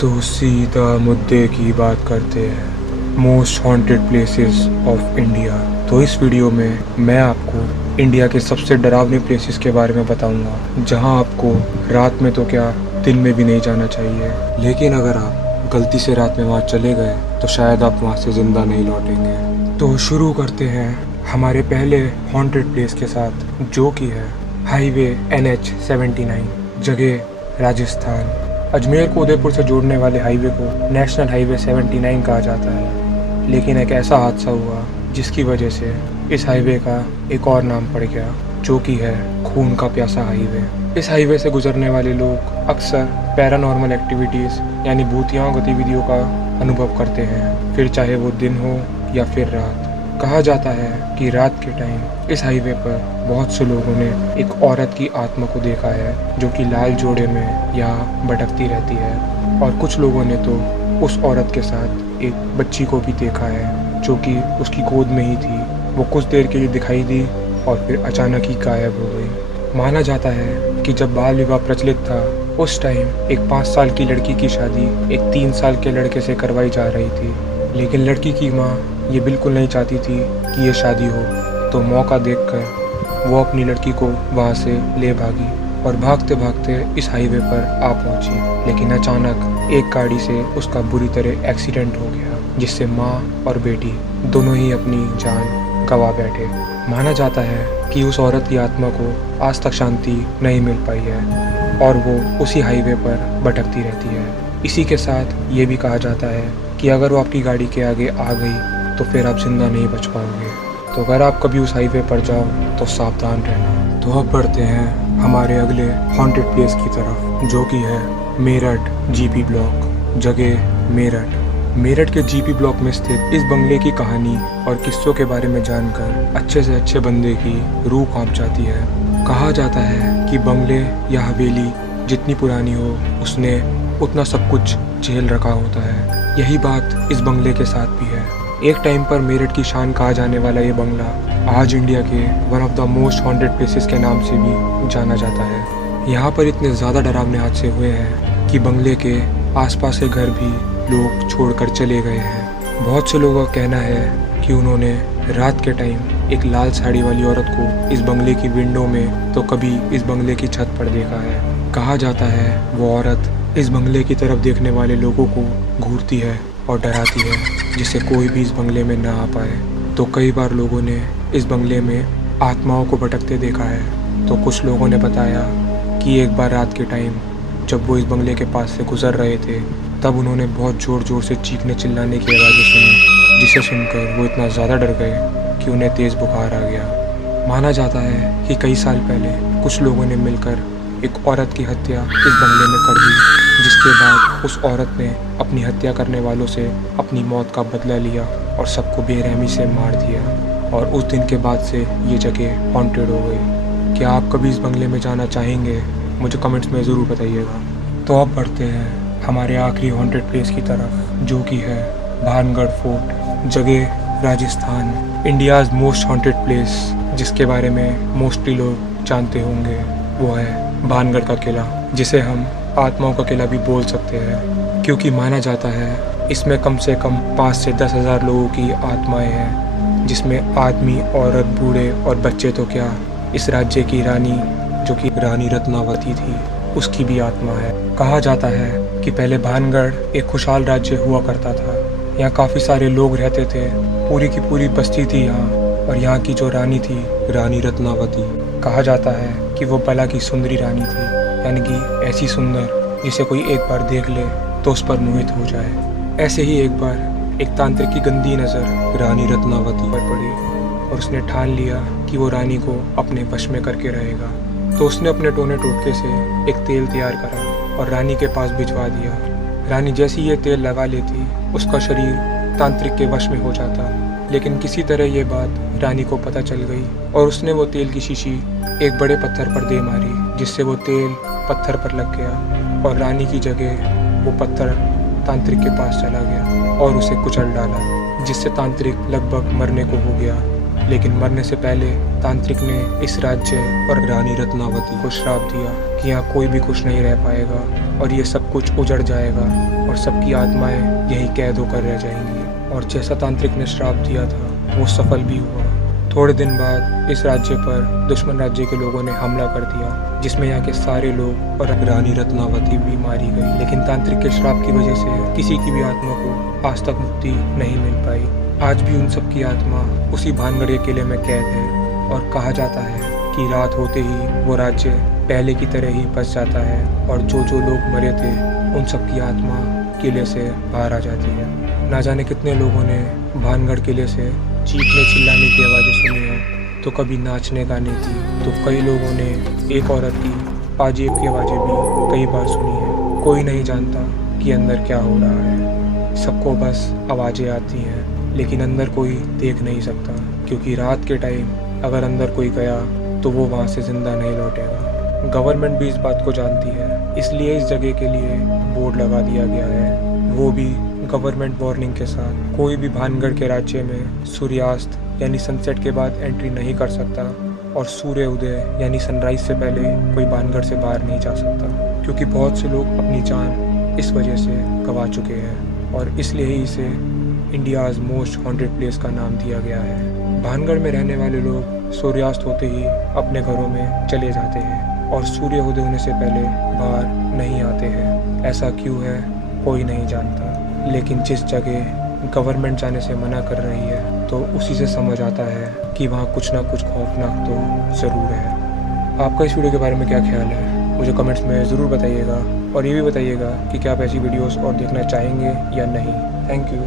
तो सीधा मुद्दे की बात करते हैं, most haunted places of India. तो इस वीडियो में मैं आपको इंडिया के सबसे डरावने प्लेसेस के बारे में बताऊंगा, जहां आपको रात में तो क्या दिन में भी नहीं जाना चाहिए। लेकिन अगर आप गलती से रात में वहां चले गए तो शायद आप वहां से जिंदा नहीं लौटेंगे। तो शुरू करते हैं हमारे पहले हॉन्टेड प्लेस के साथ, जो कि है हाईवे NH 79, जगह राजस्थान। अजमेर को उदयपुर से जोड़ने वाले हाईवे को नेशनल हाईवे 79 कहा जाता है, लेकिन एक ऐसा हादसा हुआ जिसकी वजह से इस हाईवे का एक और नाम पड़ गया, जो कि है खून का प्यासा हाईवे। इस हाईवे से गुजरने वाले लोग अक्सर पैरानॉर्मल एक्टिविटीज़ यानी भूतिया गतिविधियों का अनुभव करते हैं, फिर चाहे वो दिन हो या फिर रात। कहा जाता है कि रात के टाइम इस हाईवे पर बहुत से लोगों ने एक औरत की आत्मा को देखा है, जो कि लाल जोड़े में यहाँ भटकती रहती है। और कुछ लोगों ने तो उस औरत के साथ एक बच्ची को भी देखा है, जो कि उसकी गोद में ही थी। वो कुछ देर के लिए दिखाई दी और फिर अचानक ही गायब हो गई। माना जाता है कि जब बाल विवाह प्रचलित था, उस टाइम एक 5 साल की लड़की की शादी एक 3 साल के लड़के से करवाई जा रही थी, लेकिन लड़की की माँ ये बिल्कुल नहीं चाहती थी कि ये शादी हो। तो मौका देखकर वो अपनी लड़की को वहाँ से ले भागी और भागते भागते इस हाईवे पर आ पहुँची। लेकिन अचानक एक गाड़ी से उसका बुरी तरह एक्सीडेंट हो गया, जिससे माँ और बेटी दोनों ही अपनी जान गंवा बैठे। माना जाता है कि उस औरत की आत्मा को आज तक शांति नहीं मिल पाई है और वो उसी हाईवे पर भटकती रहती है। इसी के साथ ये भी कहा जाता है कि अगर वो आपकी गाड़ी के आगे आ गई तो फिर आप जिंदा नहीं बच पाओगे। तो अगर आप कभी उस हाईवे पर जाओ तो सावधान रहना। तो अब बढ़ते हैं हमारे अगले हॉन्टेड प्लेस की तरफ, जो कि है मेरठ GP ब्लॉक, जगह मेरठ। मेरठ के GP ब्लॉक में स्थित इस बंगले की कहानी और किस्सों के बारे में जानकर अच्छे से अच्छे बंदे की रूह कांप जाती है। कहा जाता है कि बंगले या हवेली जितनी पुरानी हो, उसने उतना सब कुछ झेल रखा होता है। यही बात इस बंगले के साथ भी है। एक टाइम पर मेरठ की शान कहा जाने वाला ये बंगला आज इंडिया के one of the most haunted places के नाम से भी जाना जाता है। यहाँ पर इतने ज़्यादा डरावने हादसे हुए हैं कि बंगले के आसपास के घर भी लोग छोड़कर चले गए हैं। बहुत से लोगों का कहना है कि उन्होंने रात के टाइम एक लाल साड़ी वाली औरत को इस बंगले की विंडो में तो कभी इस बंगले की छत पर देखा है। कहा जाता है वो औरत इस बंगले की तरफ देखने वाले लोगों को घूरती है और डराती है, जिससे कोई भी इस बंगले में ना आ पाए। तो कई बार लोगों ने इस बंगले में आत्माओं को भटकते देखा है। तो कुछ लोगों ने बताया कि एक बार रात के टाइम जब वो इस बंगले के पास से गुजर रहे थे, तब उन्होंने बहुत ज़ोर ज़ोर से चीखने चिल्लाने की आवाज़ें सुनी, जिसे सुनकर वो इतना ज़्यादा डर गए कि उन्हें तेज़ बुखार आ गया। माना जाता है कि कई साल पहले कुछ लोगों ने मिलकर एक औरत की हत्या इस बंगले में कर दी, जिसके बाद उस औरत ने अपनी हत्या करने वालों से अपनी मौत का बदला लिया और सबको बेरहमी से मार दिया। और उस दिन के बाद से ये जगह हॉन्टेड हो गई। क्या आप कभी इस बंगले में जाना चाहेंगे? मुझे कमेंट्स में ज़रूर बताइएगा। तो अब बढ़ते हैं हमारे आखिरी हॉन्टेड प्लेस की तरफ, जो कि है भानगढ़ फोर्ट, जगह Rajasthan. India's most haunted place, जिसके बारे में मोस्टली लोग जानते होंगे, वो है भानगढ़ का किला, जिसे हम आत्माओं का किला भी बोल सकते हैं, क्योंकि माना जाता है इसमें कम से कम 5 से 10 हज़ार लोगों की आत्माएं हैं, जिसमें आदमी, औरत, बूढ़े और बच्चे तो क्या, इस राज्य की रानी, जो कि रानी रत्नावती थी, उसकी भी आत्मा है। कहा जाता है कि पहले भानगढ़ एक खुशहाल राज्य हुआ करता था। यहाँ काफ़ी सारे लोग रहते थे, पूरी की पूरी बस्ती थी यहाँ। और यहाँ की जो रानी थी, रानी रत्नावती, कहा जाता है कि वो बला की सुंदरी रानी थी, यानी कि ऐसी सुंदर जिसे कोई एक बार देख ले तो उस पर मोहित हो जाए। ऐसे ही एक बार एक तांत्रिक की गंदी नज़र रानी रत्नावती पर पड़ी और उसने ठान लिया कि वो रानी को अपने वश में करके रहेगा। तो उसने अपने टोने टोटके से एक तेल तैयार करा और रानी के पास भिजवा दिया। रानी जैसी ये तेल लगा लेती, उसका शरीर तांत्रिक के वश में हो जाता। लेकिन किसी तरह ये बात रानी को पता चल गई और उसने वो तेल की शीशी एक बड़े पत्थर पर दे मारी, जिससे वो तेल पत्थर पर लग गया और रानी की जगह वो पत्थर तांत्रिक के पास चला गया और उसे कुचल डाला, जिससे तांत्रिक लगभग मरने को हो गया। लेकिन मरने से पहले तांत्रिक ने इस राज्य और रानी रत्नावती को श्राप दिया कि यहाँ कोई भी खुश नहीं रह पाएगा और ये सब कुछ उजड़ जाएगा और सबकी आत्माएं यही कैद होकर रह जाएंगी। और जैसा तांत्रिक ने श्राप दिया था वो सफल भी हुआ। थोड़े दिन बाद इस राज्य पर दुश्मन राज्य के लोगों ने हमला कर दिया, जिसमें यहाँ के सारे लोग और रानी रत्नावती भी मारी गई। लेकिन तांत्रिक के श्राप की वजह से किसी की भी आत्मा को आज तक मुक्ति नहीं मिल पाई। आज भी उन सब की आत्मा उसी भानगढ़ के किले में कैद है और कहा जाता है कि रात होते ही वो राज्य पहले की तरह ही बस जाता है और जो जो लोग मरे थे उन सब की आत्मा किले से बाहर आ जाती है। ना जाने कितने लोगों ने भानगढ़ किले से चीखने चिल्लाने की आवाज़ें सुनी हैं, तो कभी नाचने गाने की, तो कई लोगों ने एक औरत की पाजेब की आवाज़ें भी कई बार सुनी हैं। कोई नहीं जानता कि अंदर क्या हो रहा है, सबको बस आवाज़ें आती हैं, लेकिन अंदर कोई देख नहीं सकता, क्योंकि रात के टाइम अगर अंदर कोई गया तो वो वहाँ से ज़िंदा नहीं लौटेगा। गवर्नमेंट भी इस बात को जानती है, इसलिए इस जगह के लिए बोर्ड लगा दिया गया है, वो भी गवर्नमेंट वार्निंग के साथ। कोई भी भानगढ़ के राज्य में सूर्यास्त यानी सनसेट के बाद एंट्री नहीं कर सकता और सूर्य उदय यानी सनराइज से पहले कोई भानगढ़ से बाहर नहीं जा सकता, क्योंकि बहुत से लोग अपनी जान इस वजह से गंवा चुके हैं और इसलिए ही इसे इंडियाज़ मोस्ट हॉन्टेड प्लेस का नाम दिया गया है। भानगढ़ में रहने वाले लोग सूर्यास्त होते ही अपने घरों में चले जाते हैं और सूर्य उदय होने से पहले बाहर नहीं आते हैं। ऐसा क्यों है कोई नहीं जानता, लेकिन जिस जगह गवर्नमेंट जाने से मना कर रही है तो उसी से समझ आता है कि वहाँ कुछ ना कुछ खौफनाक तो ज़रूर है। आपका इस वीडियो के बारे में क्या ख्याल है, मुझे कमेंट्स में ज़रूर बताइएगा और ये भी बताइएगा कि क्या आप ऐसी वीडियोस और देखना चाहेंगे या नहीं। Thank you.